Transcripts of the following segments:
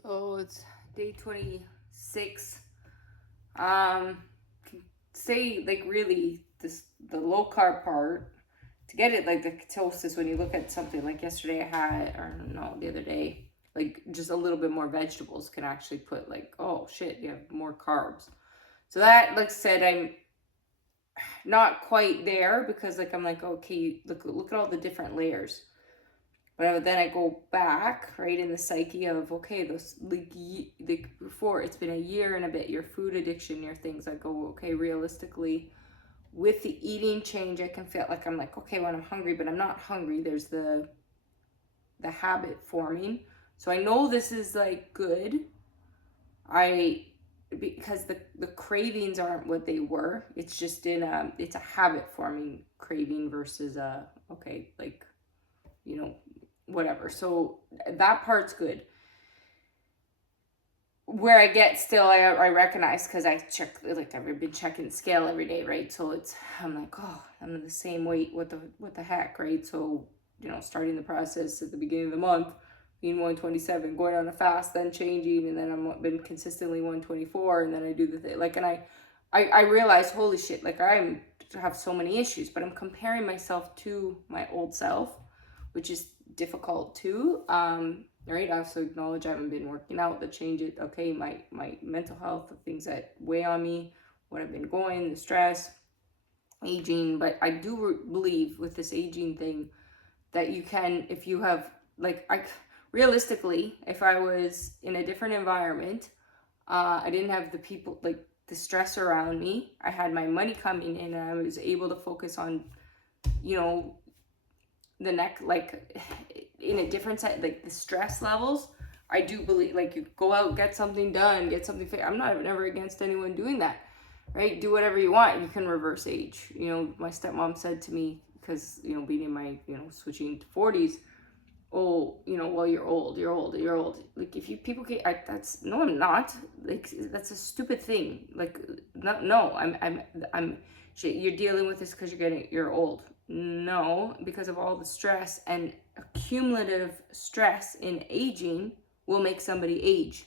So it's day 26. Can say like really this the low carb part to get it like the ketosis when you look at something like yesterday I had or no the other day like just a little bit more vegetables can actually put like oh shit you have more carbs. So that like I said I'm not quite there because like I'm like okay look at all the different layers. But then I go back, right, in the psyche of, okay, those, like before, it's been a year and a bit, your food addiction, your things. I go, okay, realistically, with the eating change, I can feel like I'm like, okay, when I'm hungry, but I'm not hungry. There's the habit forming. So I know this is like good. Because the cravings aren't what they were. It's just it's a habit forming craving versus okay, like, you know, whatever. So that part's good. Where I get still, I recognize because I check like I've been checking the scale every day, right? So I'm like, oh, I'm the same weight. What the heck, right? So starting the process at the beginning of the month, being 127, going on a fast, then changing, and then I'm been consistently 124, and then I do the thing like, and I realize, holy shit, like I have so many issues, but I'm comparing myself to my old self, which is difficult too. Right, I also acknowledge I haven't been working out, the change it, okay, my mental health, the things that weigh on me, what I've been going, the stress, aging. But I do believe with this aging thing that you can, if you have like I realistically, if I was in a different environment, I didn't have the people like the stress around me, I had my money coming in, and I was able to focus on you know the neck like in a different side, like the stress levels. I do believe like you go out, get something done, get something I'm not never against anyone doing that, right? Do whatever you want. You can reverse age. My stepmom said to me, because being in my switching to 40s, oh, well, you're old. Like if you people get that's no, I'm not. Like that's a stupid thing. Like no, I'm shit, you're dealing with this because you're old. No, because of all the stress, and accumulative stress in aging will make somebody age.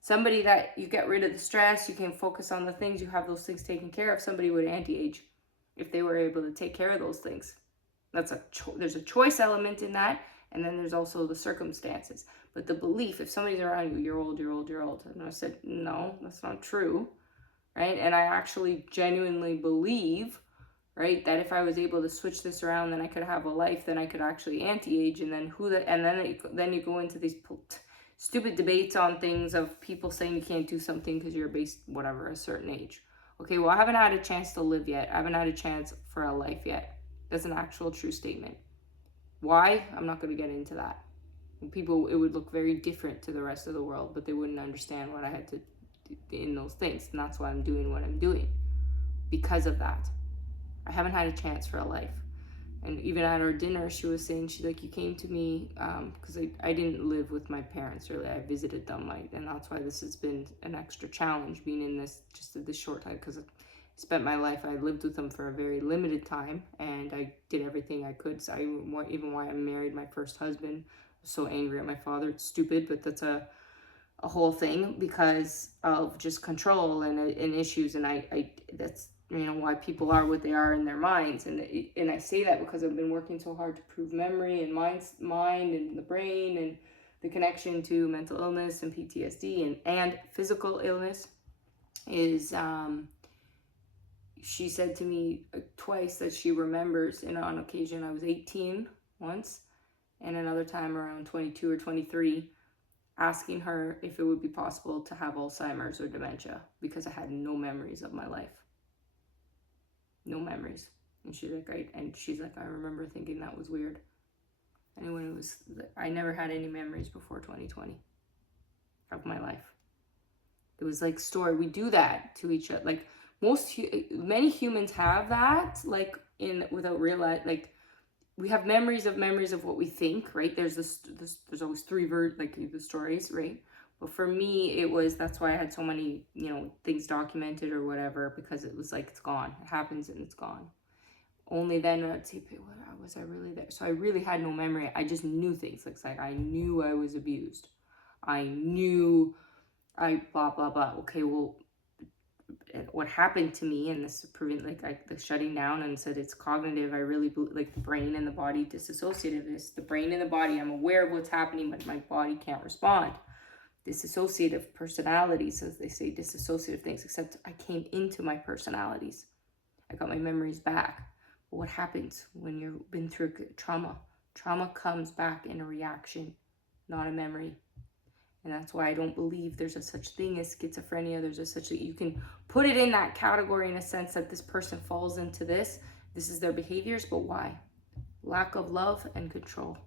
Somebody that you get rid of the stress, you can focus on the things, you have those things taken care of. Somebody would anti-age if they were able to take care of those things. There's a choice element in that, and then there's also the circumstances. But the belief, if somebody's around you, you're old, you're old, you're old. And I said, no, that's not true, right? And I actually genuinely believe, right, that if I was able to switch this around, then I could have a life, then I could actually anti-age, and then then you go into these stupid debates on things of people saying you can't do something because you're based whatever a certain age. Okay, well, I haven't had a chance to live yet. I haven't had a chance for a life yet. That's an actual true statement. Why? I'm not going to get into that. People, it would look very different to the rest of the world, but they wouldn't understand what I had to do in those things. And that's why I'm doing what I'm doing. Because of that. I haven't had a chance for a life. And even at our dinner, she was saying, she's like, you came to me because I didn't live with my parents really. I visited them, and that's why this has been an extra challenge being in this just at this short time, because I spent my life, I lived with them for a very limited time, and I did everything I could. So even why I married my first husband, I was so angry at my father. It's stupid, but that's a whole thing because of just control and issues. And I that's why people are what they are in their minds. And I say that because I've been working so hard to prove memory and mind and the brain and the connection to mental illness and PTSD and physical illness is she said to me twice that she remembers, and on occasion I was 18 once and another time around 22 or 23, asking her if it would be possible to have Alzheimer's or dementia because I had no memories of my life. No memories. And she's like, I remember thinking that was weird. Anyway, I never had any memories before 2020 of my life. It was like story. We do that to each other. Like many humans have that, like without realizing, like we have memories of what we think, right? There's there's always three like the stories, right? But for me, that's why I had so many, things documented or whatever, because it was like, it's gone. It happens and it's gone. Only then I'd say, was I really there? So I really had no memory. I just knew things. Like I knew I was abused. I knew, I blah, blah, blah. Okay, well, what happened to me, and this proven like the shutting down, and said it's cognitive. I really believe, like, the brain and the body disassociative is the brain and the body. I'm aware of what's happening, but my body can't respond. Disassociative personalities, as they say, disassociative things, except I came into my personalities. I got my memories back. But what happens when you've been through trauma? Trauma comes back in a reaction, not a memory. And that's why I don't believe there's a such thing as schizophrenia. There's a such, you can put it in that category in a sense that this person falls into this. This is their behaviors, but why? Lack of love and control.